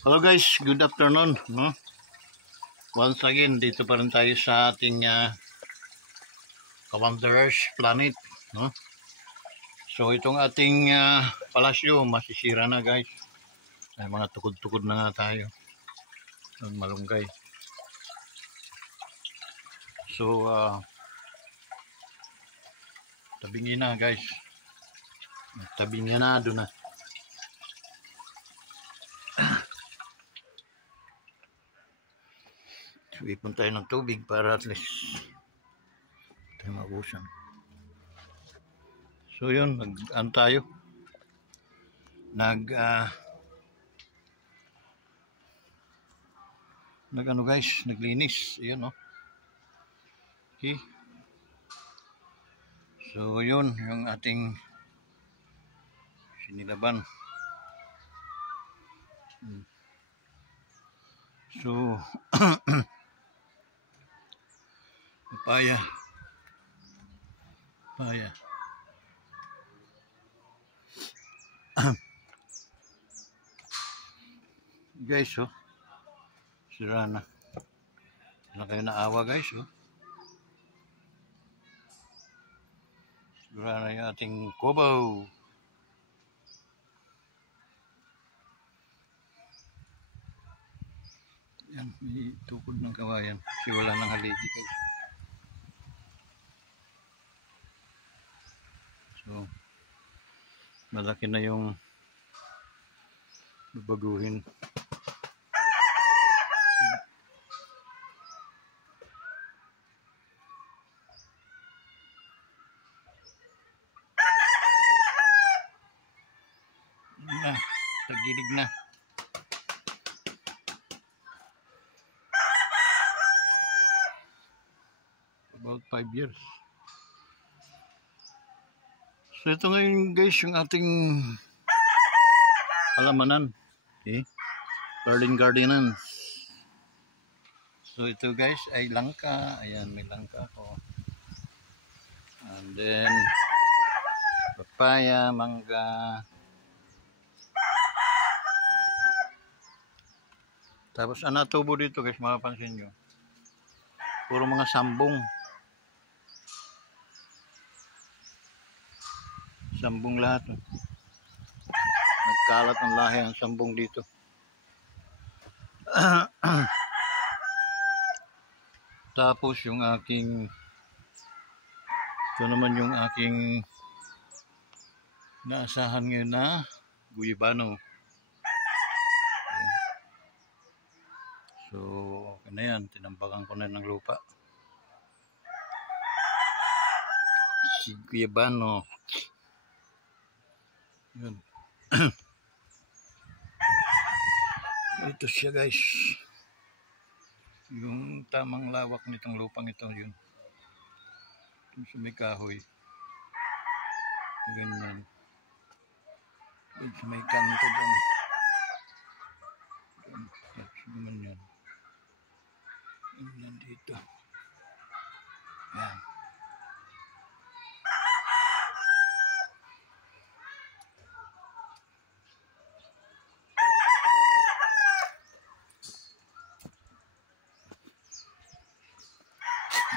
Hello guys, good afternoon. No? Once again, dito pa rin tayo sa ating Kawanderers Planet. No? So itong ating palasyo, masisira na guys. Ay, mga tukod-tukod na nga tayo. Malunggay. So, tabingin na guys. Tabingin na doon na. So, ipon tayo ng tubig para at least tayo maubusan. So yun, nag-ano tayo? Nag-ano guys, naglinis. Ayun, no? Okay. So yun, yung ating sinilaban. So, papaya. Guys, oh. Sira na. Sila kayo naawa guys, oh. Sira na yung ating kubaw. Yan, may tukod ng kawayan. Kasi wala nang haligi guys. So, malaki na yung babaguhin. Na, tagilig na. About 5 years. So ito ngayon guys yung ating halamanan. Okay? Garden. So ito guys ay langka. Ayan, may langka ko. And then papaya, mangga. Tapos ang natubo dito guys, mapapansin nyo. Puro mga sambong. Sambong lahat. Nagkalat ng lahi ang sambong dito. Tapos yung aking, ito naman yung aking naasahan ngayon na guyabano. So, okay na yan. Tinambakan ko na ng lupa. Si guyabano. Yun. Ito siya guys. Yung tamang lawak nitong lupang ito yun. Yung sa may kahoy. Ganyan. Yung sa may kanto dyan. Ito naman yun. Yung nandito. Yan.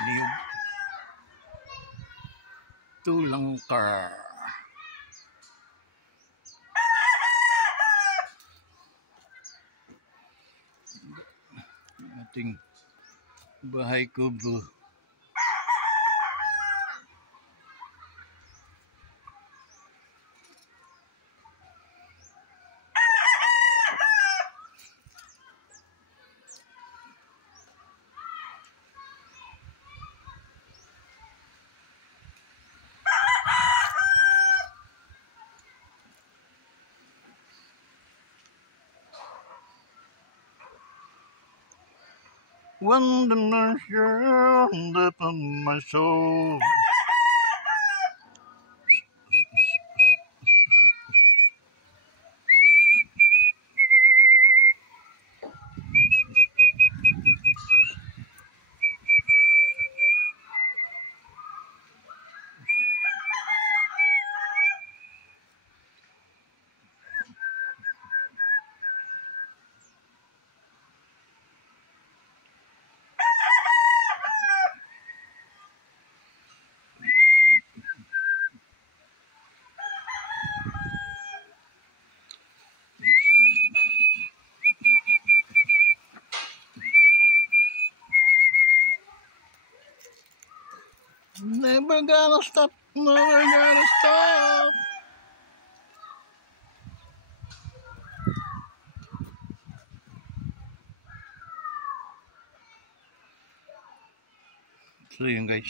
Niyog. Tulangkar. Ating bahay kubo. When the nation deep in my soul. never gonna stop, never gonna stop. So yun guys.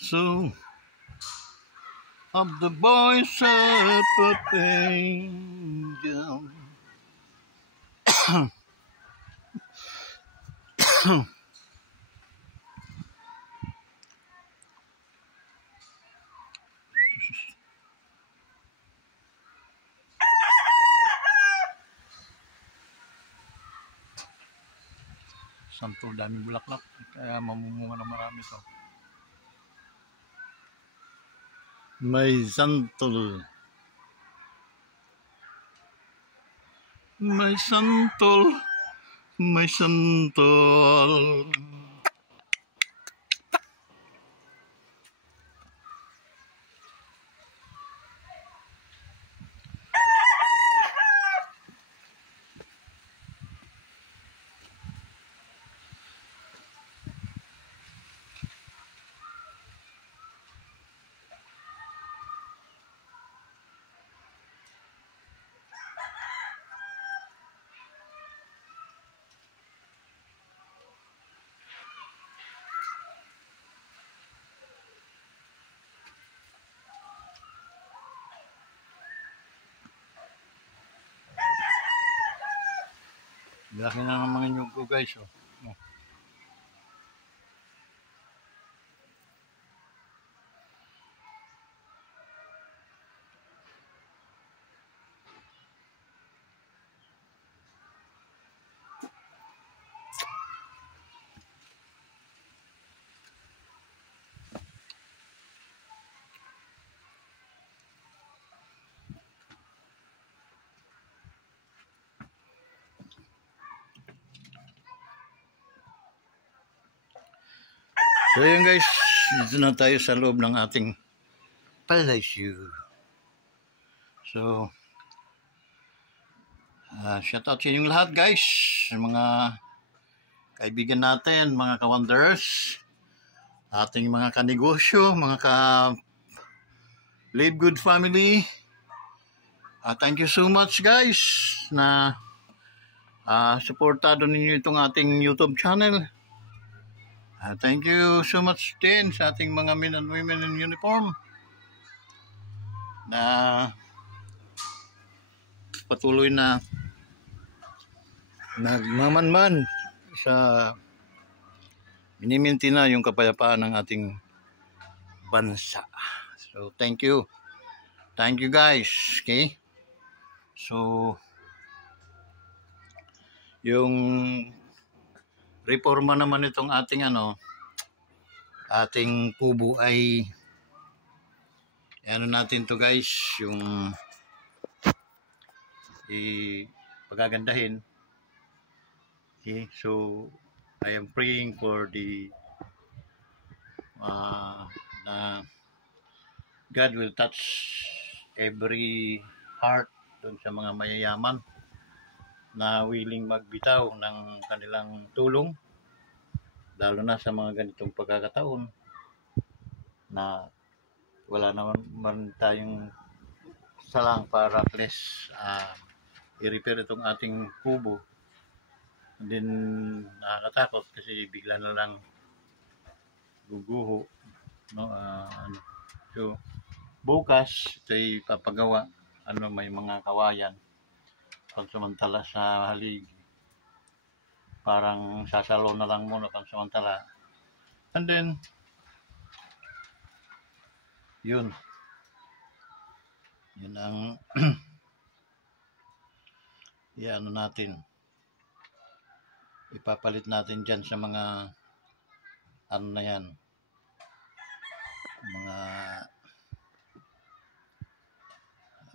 So of the boys up a angel. Santol, daming bulaklak. Kaya mamumunga na marami to. May santol. May santol. May santol. Laki na ng mga nyug ko guys. Oh. Oh. So yun guys, dito na tayo sa loob ng ating palasyo. So, shout out sa inyong lahat guys, mga kaibigan natin, mga ka-wonders, ating mga kanegosyo, mga ka-Live Good family. Thank you so much guys na supportado ninyo itong ating YouTube channel. Thank you so much din sa ating mga men and women in uniform na patuloy na nagmamanman sa miniminti na yung kapayapaan ng ating bansa. So thank you guys. Okay, so yung reforma naman itong ating ating kubo ay natin to guys, yung pagagandahin. Okay, so I am praying for the na God will touch every heart dun sa mga mayayaman na willing magbitaw ng kanilang tulong, lalo na sa mga ganitong pagkakataon na wala naman tayong salang para at least i-repair itong ating kubo. And then nakakatakot kasi bigla na lang guguho, no? So bukas ito'y papagawa, may mga kawayan pansamantala sa haligi, parang sasalo na lang muna pansamantala, and then yun ang natin, ipapalit natin dyan sa mga na yan, mga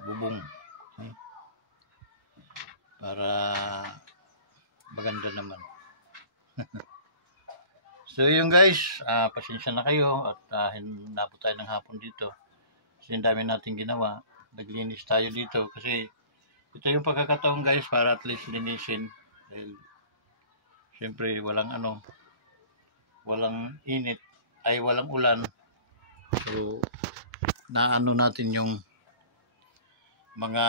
bubong, okay? Para maganda naman. So yun guys, pasensya na kayo at hinabot tayo ng hapon dito kasi dami natin ginawa. naglinis tayo dito kasi ito yung pagkakataon guys para at least linisin dahil siyempre walang init ay walang ulan, so naano natin yung mga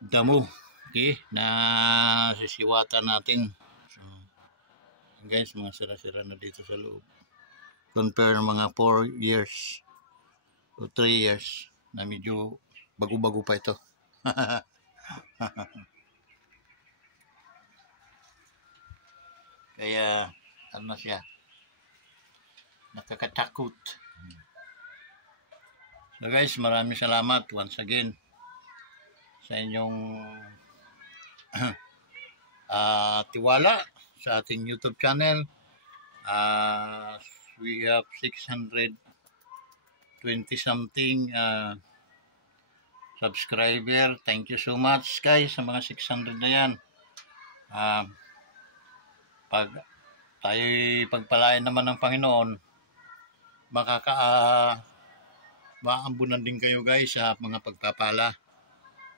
damo, okay, na sisiwatan natin. So guys, mga sira-sira na dito sa loob compare mga 4 years o 3 years na medyo bago-bago pa ito. Kaya ano siya, nakakatakot. So guys, maraming salamat once again sa inyong tiwala sa ating YouTube channel. We have 620 something subscriber. Thank you so much guys sa mga 600 na yan. Pag tayo'y pagpalain naman ng Panginoon, maambunan din kayo guys sa mga pagpapala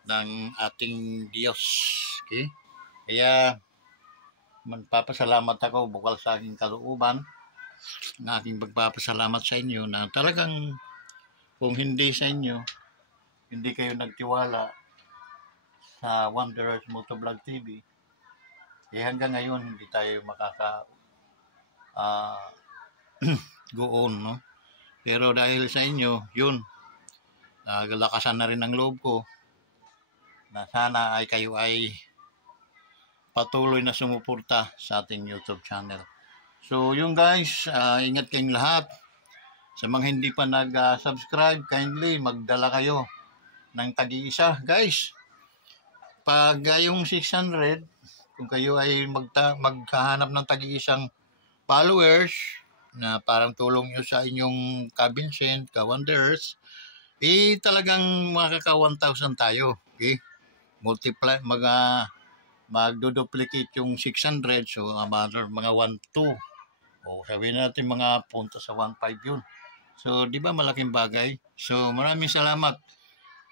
ng ating Diyos. Okay? Kaya magpapasalamat ako bukal sa aking kalooban na aking pagpapasalamat sa inyo na talagang kung hindi sa inyo, hindi kayo nagtiwala sa Wanderers Motovlog TV, hanggang ngayon hindi tayo go on, no? Pero dahil sa inyo, yun, naglakasan na rin ang loob ko na sana ay kayo ay patuloy na sumuporta sa ating YouTube channel. So yun guys, ingat kayong lahat. Sa mga hindi pa nag-subscribe, kindly magdala kayo ng tag-iisa guys. Pag yung 600, kung kayo ay maghahanap ng tag-iisang followers na parang tulong nyo sa inyong ka-Vincent, ka-Wanderers, talagang makaka 1,000 tayo. Okay? Multiply, magdo-duplicate yung 600, so mga 1,200. O sabihin natin mga punta sa 1,500 yun. So, di ba malaking bagay? So, maraming salamat.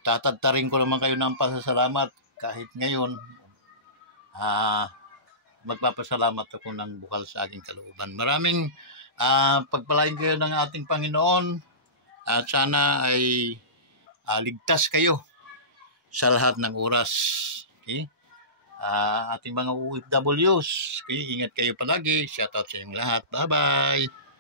Tatadtarin ko naman kayo ng pasasalamat kahit ngayon. Magpapasalamat ako ng bukal sa aking kalooban. Maraming pagpalain kayo ng ating Panginoon at sana ay ligtas kayo sa lahat ng oras. Okay? Ating mga OFWs, okay? Ingat kayo palagi. Shout out sa inyong lahat. Bye-bye!